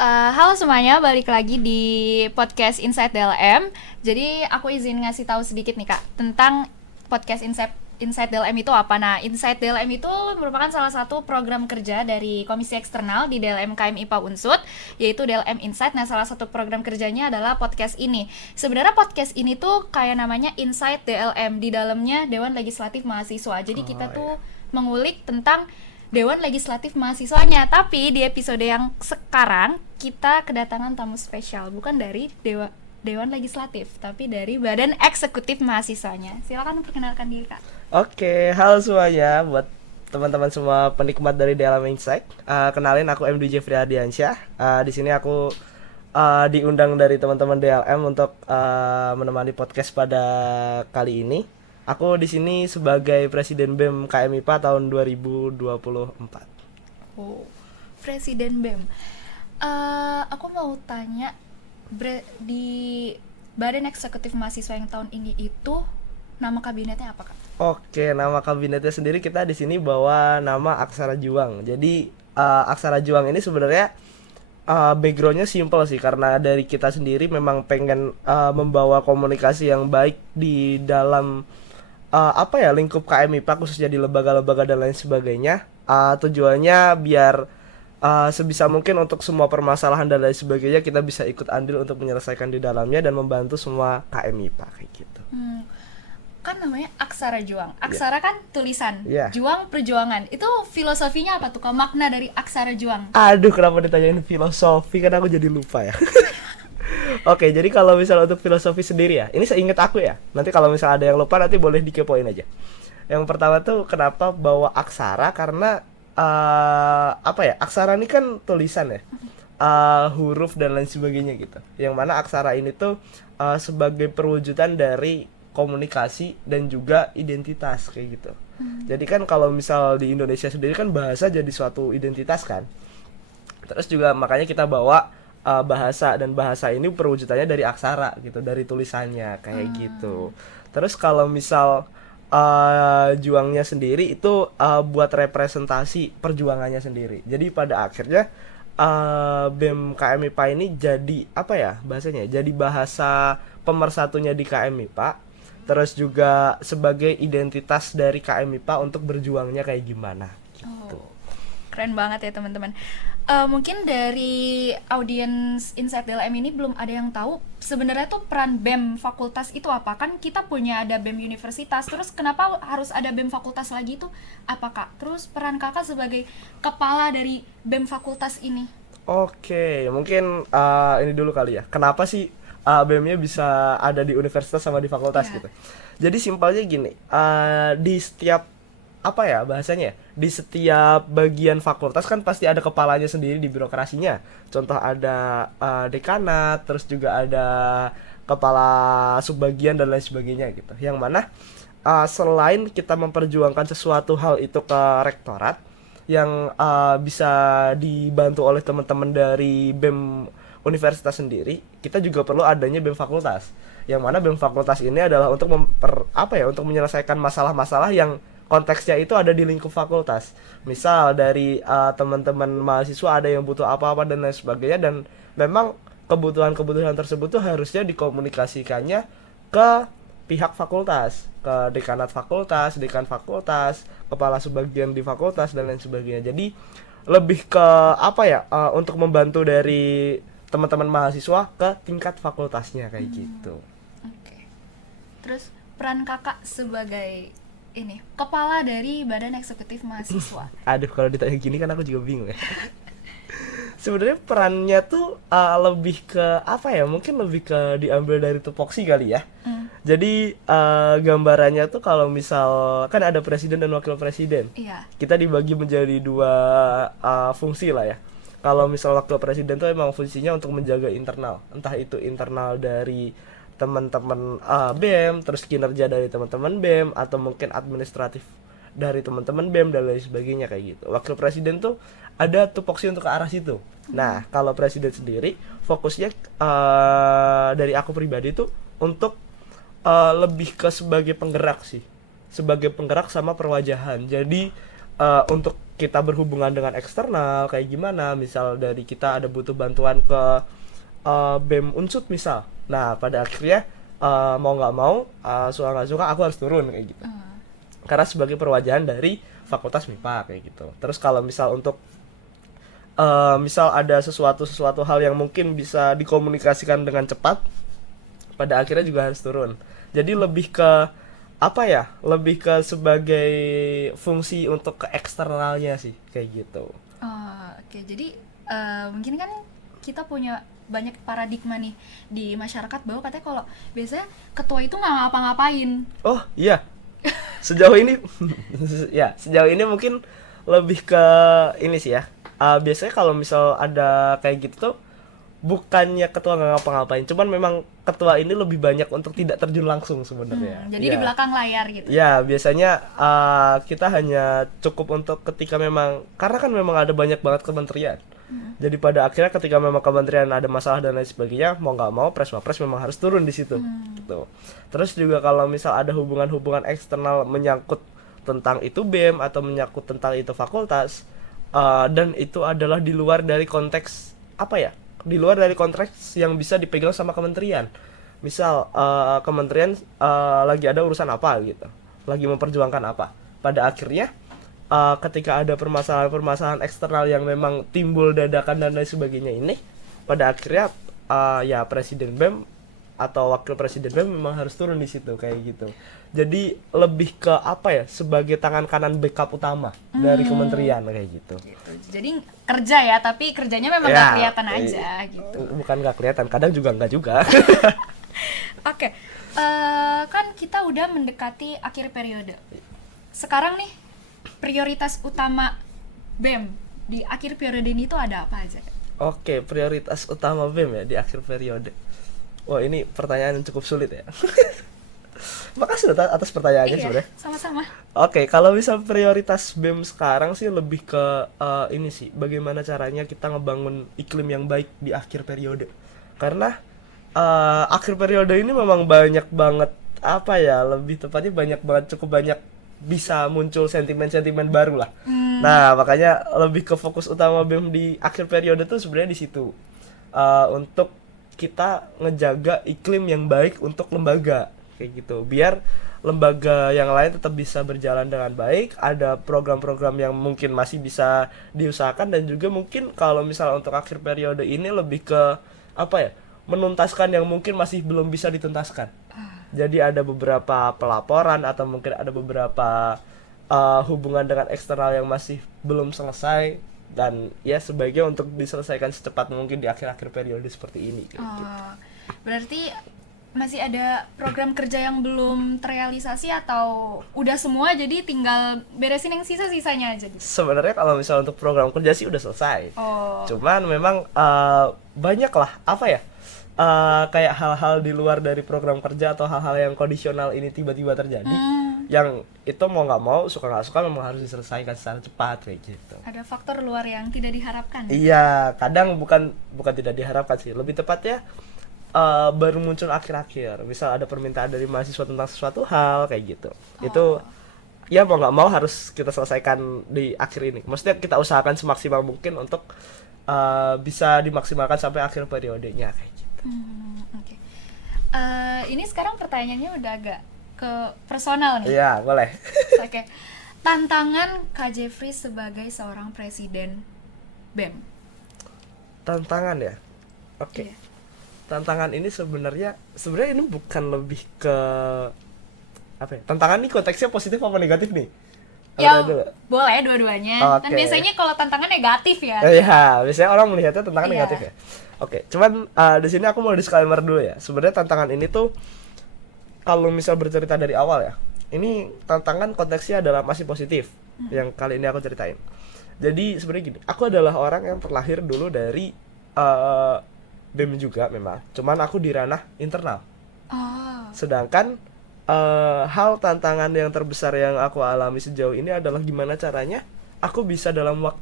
Halo semuanya, balik lagi di podcast Inside DLM. Jadi aku izin ngasih tahu sedikit nih Kak tentang podcast Inside DLM itu apa. Nah, Inside DLM itu merupakan salah satu program kerja dari Komisi Eksternal di DLM KM IPA Unsud, yaitu DLM Insight. Nah, salah satu program kerjanya adalah podcast ini. Sebenarnya podcast ini tuh kayak namanya Inside DLM, di dalamnya Dewan Legislatif Mahasiswa. Jadi kita tuh mengulik tentang Dewan Legislatif Mahasiswanya. Tapi di episode yang sekarang kita kedatangan tamu spesial, bukan dari Dewan Legislatif, tapi dari Badan Eksekutif Mahasiswanya. Silakan perkenalkan diri Kak. Oke, halo semuanya buat teman-teman semua penikmat dari DLM Insight. Kenalin aku MD Jeffrey Ardiansyah. Di sini aku diundang dari teman-teman DLM untuk menemani podcast pada kali ini. Aku di sini sebagai Presiden BEM KMIPA tahun 2024. Oh, Presiden BEM. Aku mau tanya, di Badan Eksekutif Mahasiswa yang tahun ini itu nama kabinetnya apa Kak? Oke, nama kabinetnya sendiri kita di sini bawa nama Aksara Juang. Jadi Aksara Juang ini sebenarnya backgroundnya simple sih, karena dari kita sendiri memang pengen membawa komunikasi yang baik di dalam lingkup KMIPA, khususnya di lembaga-lembaga dan lain sebagainya. Tujuannya biar sebisa mungkin untuk semua permasalahan dan lain sebagainya kita bisa ikut andil untuk menyelesaikan di dalamnya dan membantu semua KMIPA kayak gitu. Kan namanya Aksara Juang. Aksara kan tulisan, Juang perjuangan. Itu filosofinya apa tuh Kak? Makna dari Aksara Juang? Aduh, kenapa ditanyain filosofi, kan aku jadi lupa ya. Oke, jadi kalau misalnya untuk filosofi sendiri ya, ini seingat aku ya. Nanti kalau misalnya ada yang lupa nanti boleh dikepoin aja. Yang pertama tuh kenapa bawa aksara, karena aksara ini kan tulisan ya, huruf dan lain sebagainya gitu. Yang mana aksara ini tuh sebagai perwujudan dari komunikasi dan juga identitas kayak gitu. Jadi kan kalau misal di Indonesia sendiri kan bahasa jadi suatu identitas kan. Terus juga makanya kita bawa bahasa, dan bahasa ini perwujudannya dari aksara gitu, dari tulisannya kayak gitu. Terus kalau misal juangnya sendiri itu buat representasi perjuangannya sendiri. Jadi pada akhirnya BEM KMIPA ini jadi bahasanya? Jadi bahasa pemersatunya di KMIPA. Terus juga sebagai identitas dari KMIPA untuk berjuangnya kayak gimana gitu. Keren banget ya teman-teman. Mungkin dari audiens Inside DLM ini belum ada yang tahu sebenarnya tuh peran BEM fakultas itu apa. Kan kita punya ada BEM universitas, terus kenapa harus ada BEM fakultas lagi itu apa Kak? Terus peran Kakak sebagai kepala dari BEM fakultas ini? Oke, mungkin ini dulu kali ya. Kenapa sih BEM-nya bisa ada di universitas sama di fakultas gitu? Jadi simpelnya gini, di setiap bahasanya, di setiap bagian fakultas kan pasti ada kepalanya sendiri di birokrasinya. Contoh ada dekanat, terus juga ada kepala subbagian dan lain sebagainya gitu. Yang mana selain kita memperjuangkan sesuatu hal itu ke rektorat yang bisa dibantu oleh teman-teman dari BEM universitas sendiri, kita juga perlu adanya BEM fakultas. Yang mana BEM fakultas ini adalah untuk untuk menyelesaikan masalah-masalah yang konteksnya itu ada di lingkup fakultas. Misal dari teman-teman mahasiswa ada yang butuh apa-apa dan lain sebagainya, dan memang kebutuhan-kebutuhan tersebut tuh harusnya dikomunikasikannya ke pihak fakultas, ke dekanat fakultas, dekan fakultas, kepala subbagian di fakultas dan lain sebagainya. Jadi lebih ke untuk membantu dari teman-teman mahasiswa ke tingkat fakultasnya kayak gitu. Oke. Terus peran Kakak sebagai kepala dari Badan Eksekutif Mahasiswa. Aduh, kalau ditanya gini kan aku juga bingung ya. Sebenarnya perannya tuh lebih ke mungkin lebih ke diambil dari tupoksi kali ya. Jadi gambarannya tuh kalau misal kan ada presiden dan wakil presiden. Iya. Kita dibagi menjadi dua fungsi lah ya. Kalau misal wakil presiden tuh emang fungsinya untuk menjaga internal, entah itu internal dari teman-teman BEM, terus kinerja dari teman-teman BEM, atau mungkin administratif dari teman-teman BEM dan lain sebagainya kayak gitu. Wakil presiden tuh ada tupoksi untuk ke arah situ. Nah, kalau presiden sendiri fokusnya dari aku pribadi tuh untuk lebih ke sebagai penggerak sih, sebagai penggerak sama perwajahan. Jadi untuk kita berhubungan dengan eksternal kayak gimana, misal dari kita ada butuh bantuan ke BEM Unsut misal. Nah, pada akhirnya mau nggak mau, suka nggak suka aku harus turun kayak gitu. Karena sebagai perwajahan dari Fakultas MIPA kayak gitu. Terus kalau misal untuk misal ada sesuatu hal yang mungkin bisa dikomunikasikan dengan cepat, pada akhirnya juga harus turun. Jadi lebih ke apa ya? Lebih ke sebagai fungsi untuk ke eksternalnya sih kayak gitu. Oke, jadi mungkin kan kita punya banyak paradigma nih di masyarakat bahwa katanya kalau biasanya ketua itu nggak ngapa-ngapain. Oh iya, sejauh ini ya sejauh ini mungkin lebih ke ini sih ya. Biasanya kalau misal ada kayak gitu tuh bukannya ketua nggak ngapa-ngapain, cuman memang ketua ini lebih banyak untuk tidak terjun langsung sebenarnya. Jadi Ya. di belakang layar gitu. Ya, biasanya kita hanya cukup untuk ketika memang, karena kan memang ada banyak banget kementerian. Jadi pada akhirnya ketika memang kementerian ada masalah dan lain sebagainya, mau nggak mau Preswapres memang harus turun di situ. Gitu. Terus juga kalau misal ada hubungan-hubungan eksternal menyangkut tentang itu BEM atau menyangkut tentang itu fakultas, dan itu adalah di luar dari konteks apa ya? Di luar dari konteks yang bisa dipegang sama kementerian. Misal kementerian lagi ada urusan apa gitu, lagi memperjuangkan apa. Pada akhirnya ketika ada permasalahan-permasalahan eksternal yang memang timbul dadakan dan lain sebagainya ini, pada akhirnya ya Presiden BEM atau Wakil Presiden BEM memang harus turun di situ kayak gitu. Jadi lebih ke apa ya? Sebagai tangan kanan backup utama dari kementerian kayak gitu. Gitu. Jadi kerja ya, tapi kerjanya memang nggak kelihatan aja gitu. Bukan nggak kelihatan, kadang juga nggak juga. Oke, kan kita udah mendekati akhir periode. Sekarang nih, prioritas utama BEM di akhir periode ini tuh ada apa aja? Oke, prioritas utama BEM ya di akhir periode. Wah, ini pertanyaan yang cukup sulit ya. Makasih atas pertanyaannya sebenarnya. Sama-sama. Oke, kalau misal prioritas BEM sekarang sih lebih ke ini sih, bagaimana caranya kita ngebangun iklim yang baik di akhir periode. Karena akhir periode ini memang banyak banget apa ya, lebih tepatnya banyak banget, cukup banyak bisa muncul sentimen-sentimen baru lah. Nah, makanya lebih ke fokus utama BEM di akhir periode tuh sebenarnya di situ. Untuk kita ngejaga iklim yang baik untuk lembaga kayak gitu, biar lembaga yang lain tetap bisa berjalan dengan baik, ada program-program yang mungkin masih bisa diusahakan, dan juga mungkin kalau misalnya untuk akhir periode ini lebih ke apa ya, menuntaskan yang mungkin masih belum bisa dituntaskan. Jadi ada beberapa pelaporan atau mungkin ada beberapa hubungan dengan eksternal yang masih belum selesai, dan ya sebaiknya untuk diselesaikan secepat mungkin di akhir-akhir periode seperti ini kayak gitu. Berarti masih ada program kerja yang belum terrealisasi atau udah semua jadi tinggal beresin yang sisa-sisanya aja gitu? Sebenarnya kalau misalnya untuk program kerja sih udah selesai. Oh. Cuman memang banyak lah apa ya, kayak hal-hal di luar dari program kerja atau hal-hal yang kondisional ini tiba-tiba terjadi, yang itu mau nggak mau, suka nggak suka memang harus diselesaikan secara cepat kayak gitu. Ada faktor luar yang tidak diharapkan. Iya, kadang bukan tidak diharapkan sih, lebih tepatnya baru muncul akhir-akhir. Misal ada permintaan dari mahasiswa tentang sesuatu hal kayak gitu. Itu ya mau nggak mau harus kita selesaikan di akhir ini. Maksudnya kita usahakan semaksimal mungkin untuk bisa dimaksimalkan sampai akhir periodenya kayak gitu. Oke. Ini sekarang pertanyaannya udah agak ke personal nih. Iya, boleh. Oke. Tantangan Kak Jeffrey sebagai seorang presiden BEM. Tantangan ya. Oke. Iya. Tantangan ini sebenarnya ini bukan lebih ke apa ya? Tantangan ini konteksnya positif apa negatif nih? Ya, boleh dua-duanya. Kan Oke. biasanya kalau tantangan negatif ya. Iya, biasanya orang melihatnya tantangan Iya. negatif ya. Oke, cuman di sini aku mau disclaimer dulu ya. Sebenarnya tantangan ini tuh kalau misal bercerita dari awal ya, ini tantangan konteksnya adalah masih positif. Yang kali ini aku ceritain. Jadi sebenarnya gini, aku adalah orang yang terlahir dulu dari BEM juga memang. Cuman aku di ranah internal. Oh. Sedangkan hal tantangan yang terbesar yang aku alami sejauh ini adalah gimana caranya aku bisa dalam waktu